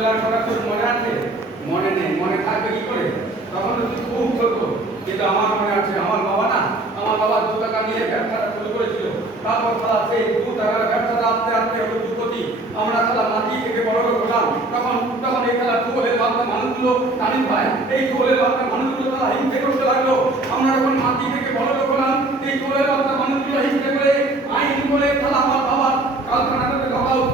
ছোটবেলার কথা তোর মনে আছে? মনে নেই, মনে থাকবে কি করে? তখন তো তুই খুব ছোট। কিন্তু আমার মনে আছে, আমার বাবা না, আমার বাবা 2 টাকা নিয়ে ব্যবসাটা শুরু করেছিল। তারপর তারা সেই 2 টাকার ব্যবসাটা আস্তে আস্তে হলো 2 কোটি। আমরা তারা মাটি থেকে বড় লোক হলাম। তখন এই তারা টুয়েলের বাচ্চা মানুষগুলো তালিম পায়। এই টুয়েলের বাচ্চা মানুষগুলো তারা হিংসে করতে লাগলো। আমরা যখন মাটি থেকে বড় লোক হলাম, এই টুয়েলের বাচ্চা মানুষগুলো হিংসে করে আইন করে তারা আমার বাবার কারখানাটাকে লক আউট